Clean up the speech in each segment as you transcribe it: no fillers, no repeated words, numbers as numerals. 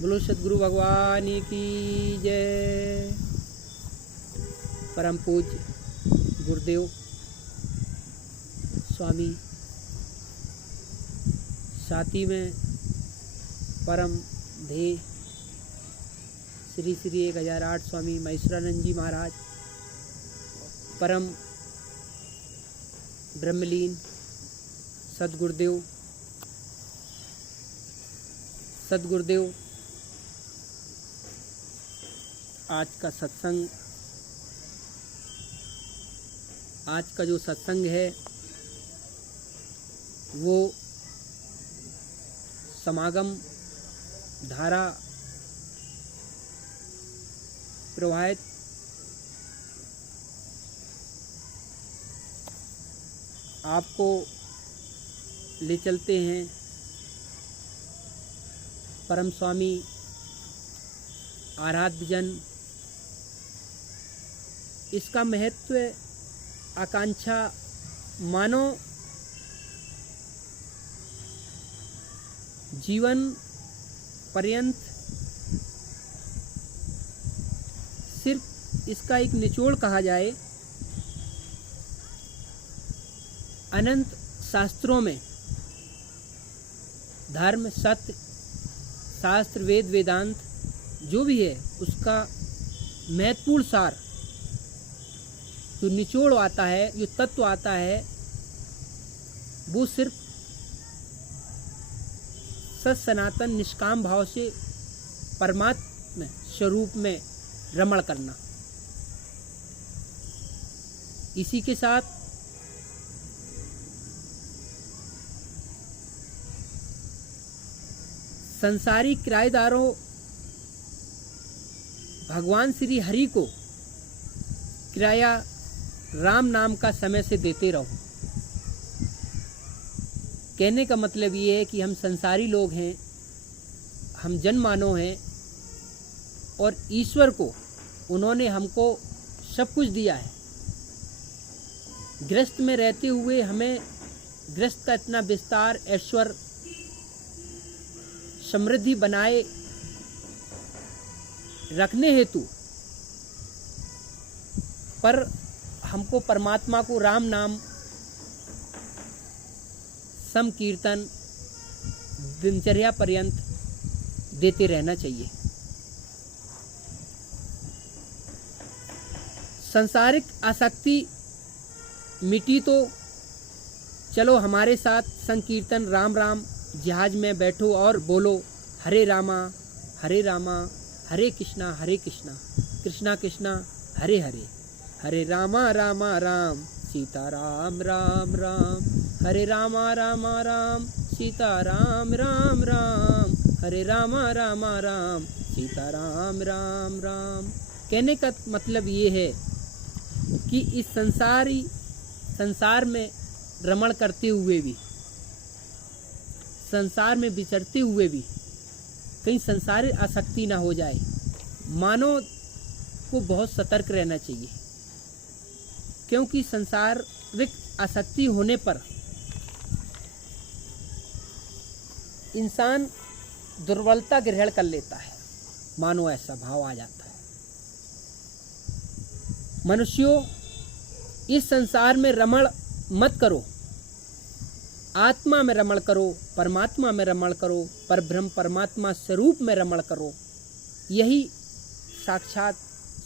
बोलो सद्गुरु भगवान की जय। परम पूज्य गुरुदेव स्वामी साथी में परम ध्येय श्री श्री 1008 स्वामी महेश्वरानंद जी महाराज, परम ब्रह्मलीन सदगुरुदेव आज का जो सत्संग है वो समागम धारा प्रवाहित आपको ले चलते हैं परम स्वामी आराध्य जन। इसका महत्व आकांक्षा मानो जीवन पर्यंत सिर्फ इसका एक निचोड़ कहा जाए। अनंत शास्त्रों में धर्म, सत्य, शास्त्र, वेद, वेदांत जो भी है उसका महत्वपूर्ण सार जो निचोड़ आता है, जो तत्व आता है, वो सिर्फ सत सनातन निष्काम भाव से परमात्मा स्वरूप में रमण करना। इसी के साथ संसारी किराएदारों भगवान श्री हरि को किराया राम नाम का समय से देते रहो। कहने का मतलब ये है कि हम संसारी लोग हैं, हम जनमानव हैं और ईश्वर को उन्होंने हमको सब कुछ दिया है। गृहस्थ में रहते हुए हमें गृहस्थ का इतना विस्तार, ऐश्वर्य, समृद्धि बनाए रखने हेतु पर हमको परमात्मा को राम नाम संकीर्तन दिनचर्या पर्यंत देते रहना चाहिए। सांसारिक आसक्ति मिटी तो चलो हमारे साथ संकीर्तन राम राम जहाज में बैठो और बोलो हरे रामा हरे कृष्णा कृष्णा कृष्णा हरे हरे, हरे रामा रामा राम सीता राम राम राम, हरे रामा रामा राम सीता राम राम राम, हरे रामा रामा राम सीता राम राम राम। कहने का मतलब ये है कि इस संसार में रमण करते हुए भी, संसार में विचरते हुए भी कहीं संसारी आसक्ति ना हो जाए। मानव को बहुत सतर्क रहना चाहिए, क्योंकि संसारिक आसक्ति होने पर इंसान दुर्बलता ग्रहण कर लेता है, मानो ऐसा भाव आ जाता है। मनुष्यों, इस संसार में रमण मत करो, आत्मा में रमण करो, परमात्मा में रमण करो, परब्रह्म परमात्मा स्वरूप में रमण करो। यही साक्षात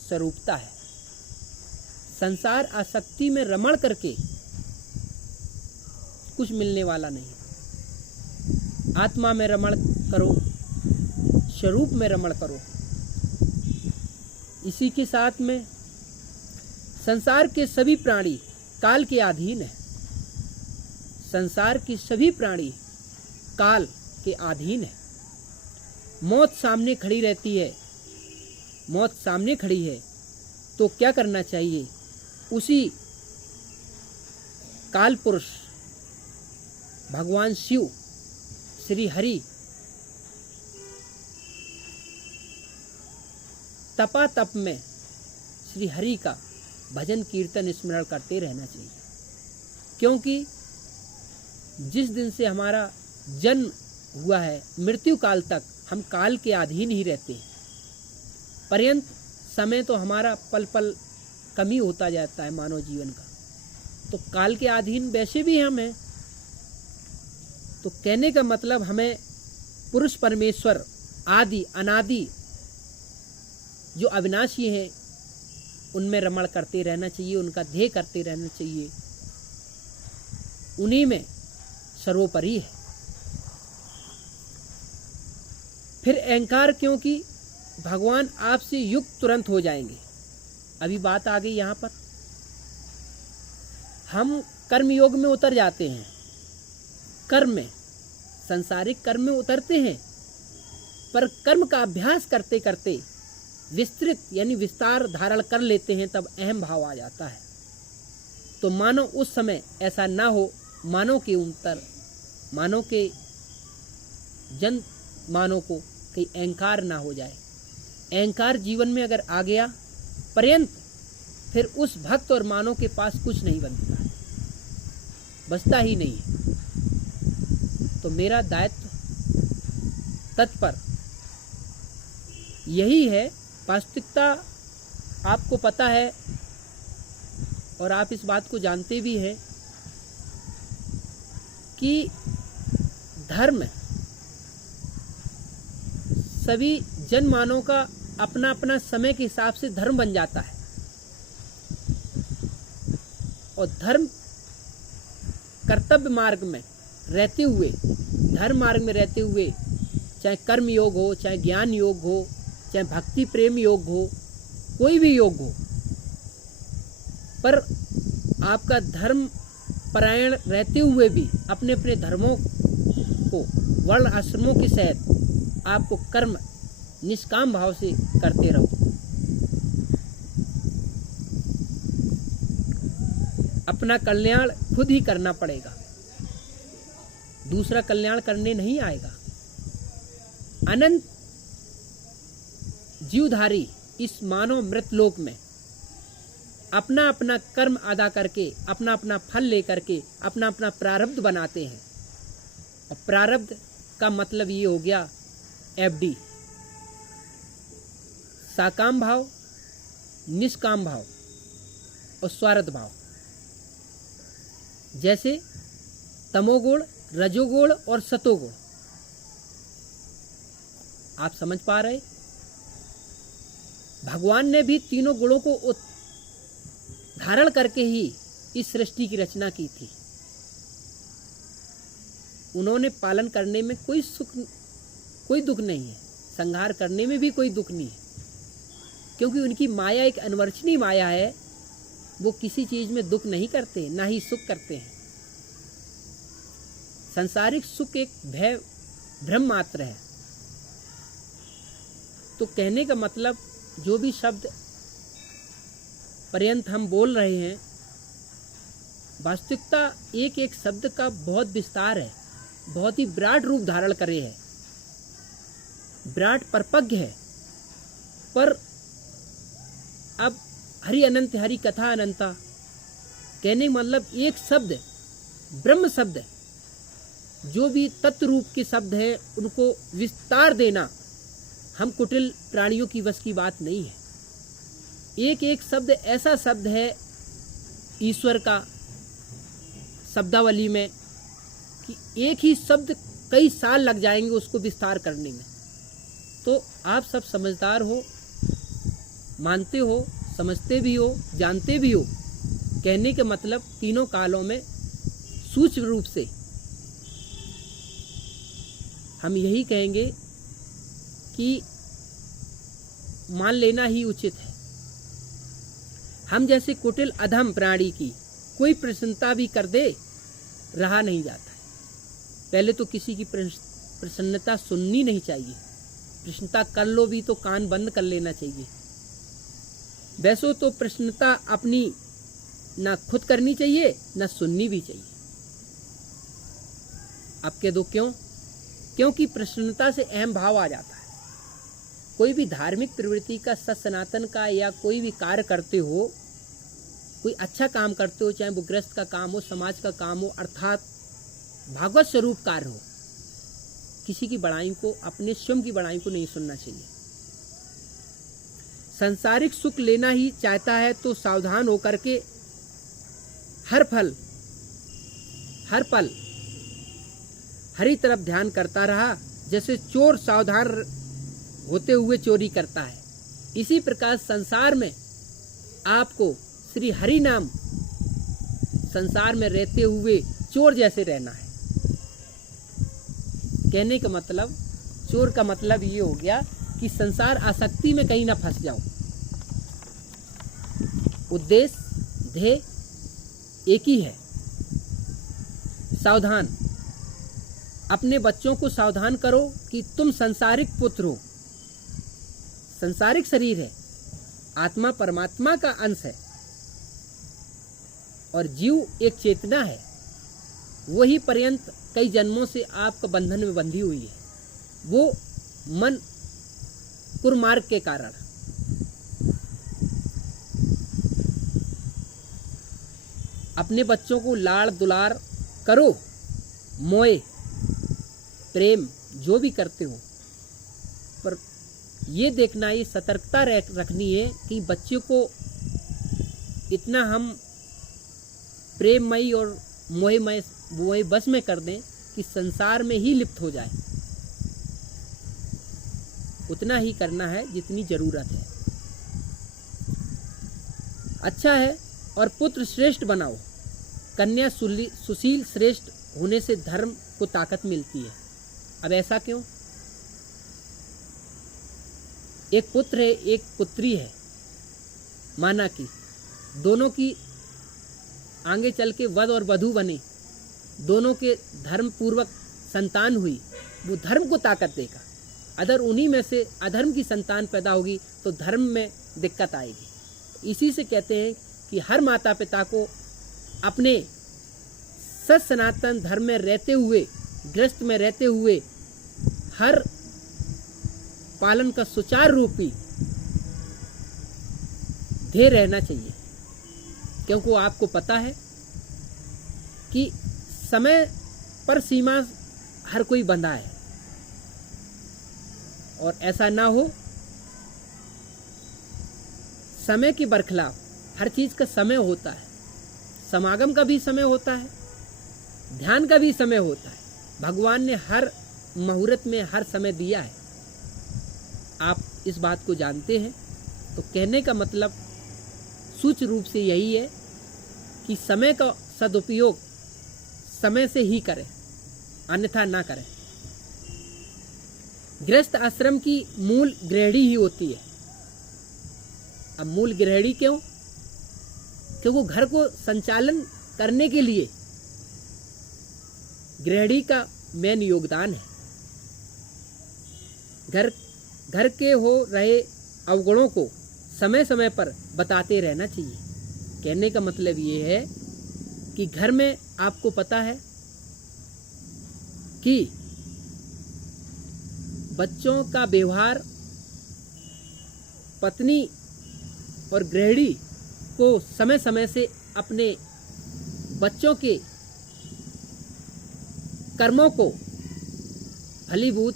स्वरूपता है। संसार आसक्ति में रमण करके कुछ मिलने वाला नहीं। आत्मा में रमण करो, स्वरूप में रमण करो। इसी के साथ में संसार के सभी प्राणी काल के अधीन है। संसार के सभी प्राणी काल के अधीन है। मौत सामने खड़ी रहती है, मौत सामने खड़ी है तो क्या करना चाहिए? उसी काल पुरुष भगवान शिव श्री हरि तप में श्री हरि का भजन कीर्तन स्मरण करते रहना चाहिए, क्योंकि जिस दिन से हमारा जन्म हुआ है, मृत्यु काल तक हम काल के अधीन ही रहते हैं। पर्यंत समय तो हमारा पल पल कमी होता जाता है मानव जीवन का, तो काल के अधीन वैसे भी हम हैं। तो कहने का मतलब हमें पुरुष परमेश्वर आदि अनादि जो अविनाशी हैं उनमें रमण करते रहना चाहिए, उनका ध्येय करते रहना चाहिए, उन्हीं में सर्वोपरि है। फिर अहंकार, क्योंकि भगवान आपसे युक्त तुरंत हो जाएंगे। अभी बात आ गई यहाँ पर, हम कर्म योग में उतर जाते हैं, कर्म में, सांसारिक कर्म में उतरते हैं, पर कर्म का अभ्यास करते करते विस्तृत यानी विस्तार धारण कर लेते हैं, तब अहम भाव आ जाता है। तो मानो उस समय ऐसा ना हो, मानो के ऊपर, मानो के जन मानो को कहीं अहंकार ना हो जाए। अहंकार जीवन में अगर आ गया पर्यंत, फिर उस भक्त और मानव के पास कुछ नहीं बनता है, बचता ही नहीं है। तो मेरा दायित्व तत्पर यही है। वास्तविकता आपको पता है और आप इस बात को जानते भी हैं कि धर्म सभी जन मानव का अपना अपना समय के हिसाब से धर्म बन जाता है, और धर्म कर्तव्य मार्ग में रहते हुए, धर्म मार्ग में रहते हुए, चाहे कर्म योग हो, चाहे ज्ञान योग हो, चाहे भक्ति प्रेम योग हो, कोई भी योग हो, पर आपका धर्म परायण रहते हुए भी अपने अपने धर्मों को वर्ण आश्रमों के सहित आपको कर्म निष्काम भाव से करते रहो। अपना कल्याण खुद ही करना पड़ेगा, दूसरा कल्याण करने नहीं आएगा। अनंत जीवधारी इस मानव मृत लोक में अपना अपना कर्म अदा करके, अपना अपना फल लेकर के अपना अपना प्रारब्ध बनाते हैं। और प्रारब्ध का मतलब ये हो गया एफडी, साकाम भाव, निष्काम भाव और स्वार्थ भाव। जैसे तमोगुण, रजोगुण और सतोगुण, आप समझ पा रहे? भगवान ने भी तीनों गुणों को धारण करके ही इस सृष्टि की रचना की थी। उन्होंने पालन करने में कोई दुख नहीं है, संहार करने में भी कोई दुख नहीं है, क्योंकि उनकी माया एक अनवर्चनीय माया है। वो किसी चीज में दुख नहीं करते, ना ही सुख करते हैं। सांसारिक सुख एक भय भ्रम मात्र है। तो कहने का मतलब, जो भी शब्द पर्यंत हम बोल रहे हैं, वास्तविकता एक एक शब्द का बहुत विस्तार है, बहुत ही विराट रूप धारण करे है, विराट परपज्ञ है। पर अब हरि अनंत, हरि कथा अनंता, कहने मतलब एक शब्द, ब्रह्म शब्द, जो भी तत्व रूप के शब्द हैं उनको विस्तार देना हम कुटिल प्राणियों की वश की बात नहीं है। एक एक शब्द ऐसा शब्द है ईश्वर का शब्दावली में कि एक ही शब्द कई साल लग जाएंगे उसको विस्तार करने में। तो आप सब समझदार हो, मानते हो, समझते भी हो, जानते भी हो। कहने का मतलब तीनों कालों में सूक्ष्म रूप से हम यही कहेंगे कि मान लेना ही उचित है। हम जैसे कुटिल अधम प्राणी की कोई प्रसन्नता भी कर दे, रहा नहीं जाता है। पहले तो किसी की प्रसन्नता सुननी नहीं चाहिए, प्रसन्नता कर लो भी तो कान बंद कर लेना चाहिए। वैसो तो प्रसन्नता अपनी ना खुद करनी चाहिए, ना सुननी भी चाहिए। अब कह दो क्यों? क्योंकि प्रसन्नता से अहम भाव आ जाता है। कोई भी धार्मिक प्रवृत्ति का, सत सनातन का, या कोई भी कार्य करते हो, कोई अच्छा काम करते हो, चाहे वो गृहस्थ का काम हो, समाज का काम हो, अर्थात भागवत स्वरूप कार्य हो, किसी की बड़ाई को, अपने स्वयं की बड़ाई को नहीं सुनना चाहिए। संसारिक सुख लेना ही चाहता है तो सावधान होकर के हर पल हरी तरफ ध्यान करता रहा, जैसे चोर सावधान होते हुए चोरी करता है। इसी प्रकार संसार में आपको श्री हरि नाम संसार में रहते हुए चोर जैसे रहना है। कहने का मतलब, चोर का मतलब ये हो गया कि संसार आसक्ति में कहीं ना फंस जाओ। उद्देश्य ध्येय एक ही है, सावधान। अपने बच्चों को सावधान करो कि तुम संसारिक पुत्र हो। संसारिक शरीर है, आत्मा परमात्मा का अंश है और जीव एक चेतना है। वही पर्यंत कई जन्मों से आपका बंधन में बंधी हुई है, वो मन कुर्मार्ग के कारण। अपने बच्चों को लाड़ दुलार करो, मोए प्रेम जो भी करते हो, पर ये देखना, ये सतर्कता रखनी है कि बच्चे को इतना हम प्रेममयी और मोहमय वो बस में कर दें कि संसार में ही लिप्त हो जाए। उतना ही करना है जितनी जरूरत है। अच्छा है और पुत्र श्रेष्ठ बनाओ। कन्या सुशील श्रेष्ठ होने से धर्म को ताकत मिलती है। अब ऐसा क्यों? एक पुत्र है, एक पुत्री है, माना कि दोनों की आगे चल के वध और वधू बने, दोनों के धर्म पूर्वक संतान हुई, वो धर्म को ताकत देगा। अगर उन्हीं में से अधर्म की संतान पैदा होगी तो धर्म में दिक्कत आएगी। इसी से कहते हैं कि हर माता पिता को अपने सत सनातन धर्म में रहते हुए, गृहस्थ में रहते हुए, हर पालन का सुचारू रूपी ध्येय रहना चाहिए, क्योंकि आपको पता है कि समय पर सीमा हर कोई बंधा है और ऐसा ना हो। समय की बरखलाफ हर चीज का समय होता है, समागम का भी समय होता है, ध्यान का भी समय होता है। भगवान ने हर मुहूर्त में हर समय दिया है, आप इस बात को जानते हैं। तो कहने का मतलब सूक्ष्म रूप से यही है कि समय का सदुपयोग समय से ही करें, अन्यथा ना करें। गृहस्थ आश्रम की मूल गृहिणी ही होती है। अब मूल गृहिणी क्यों? क्योंकि घर को संचालन करने के लिए गृहिणी का मेन योगदान है। घर के हो रहे अवगुणों को समय समय पर बताते रहना चाहिए। कहने का मतलब ये है कि घर में आपको पता है कि बच्चों का व्यवहार पत्नी और गृहिणी को समय समय से अपने बच्चों के कर्मों को फलीभूत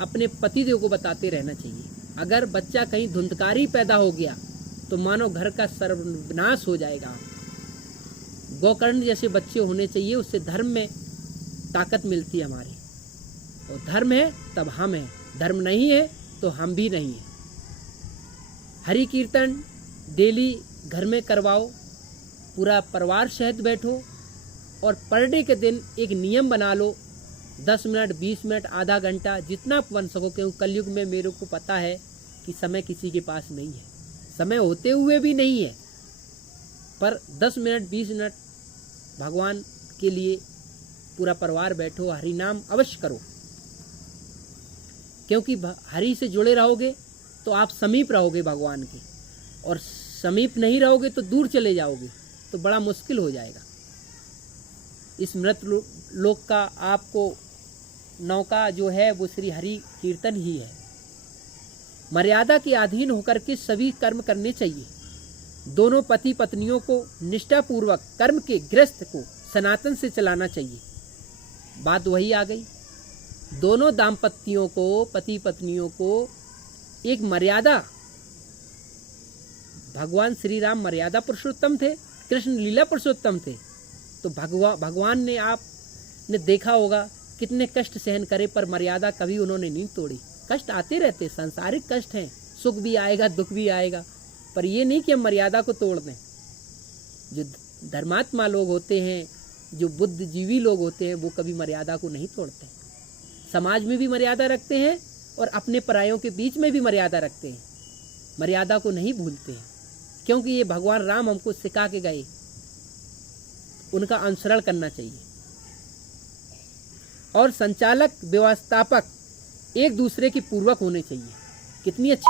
अपने पतिदेव को बताते रहना चाहिए। अगर बच्चा कहीं धुंधकारी पैदा हो गया तो मानो घर का सर्वनाश हो जाएगा। गोकर्ण जैसे बच्चे होने चाहिए, उससे धर्म में ताकत मिलती है हमारी। और धर्म है तब हम हैं, धर्म नहीं है तो हम भी नहीं हैं। हरि कीर्तन डेली घर में करवाओ, पूरा परिवार सहित बैठो और पर डे के दिन एक नियम बना लो, 10 मिनट 20 मिनट आधा घंटा जितना बन सको। क्योंकि कलयुग में मेरे को पता है कि समय किसी के पास नहीं है, समय होते हुए भी नहीं है, पर 10 मिनट 20 मिनट भगवान के लिए पूरा परिवार बैठो, हरि नाम अवश्य करो। क्योंकि हरि से जुड़े रहोगे तो आप समीप रहोगे भगवान के, और समीप नहीं रहोगे तो दूर चले जाओगे तो बड़ा मुश्किल हो जाएगा। इस मृत लोक का आपको नौका जो है वो श्री हरि कीर्तन ही है। मर्यादा के अधीन होकर के सभी कर्म करने चाहिए। दोनों पति पत्नियों को निष्ठापूर्वक कर्म के गृहस्थ को सनातन से चलाना चाहिए। बात वही आ गई दोनों दाम्पत्यों को, पति पत्नियों को एक मर्यादा, भगवान श्री राम मर्यादा पुरुषोत्तम थे, कृष्ण लीला पुरुषोत्तम थे। तो भगवान ने, आपने देखा होगा कितने कष्ट सहन करे, पर मर्यादा कभी उन्होंने नहीं तोड़ी। कष्ट आते रहते, सांसारिक कष्ट हैं, सुख भी आएगा, दुख भी आएगा, पर ये नहीं कि हम मर्यादा को तोड़ दें। जो धर्मात्मा लोग होते हैं, जो बुद्धिजीवी लोग होते हैं, वो कभी मर्यादा को नहीं तोड़ते। समाज में भी मर्यादा रखते हैं और अपने परायों के बीच में भी मर्यादा रखते हैं, मर्यादा को नहीं भूलते हैं, क्योंकि ये भगवान राम हमको सिखा के गए, उनका अनुसरण करना चाहिए। और संचालक, व्यवस्थापक एक दूसरे की पूर्वक होने चाहिए। कितनी अच्छी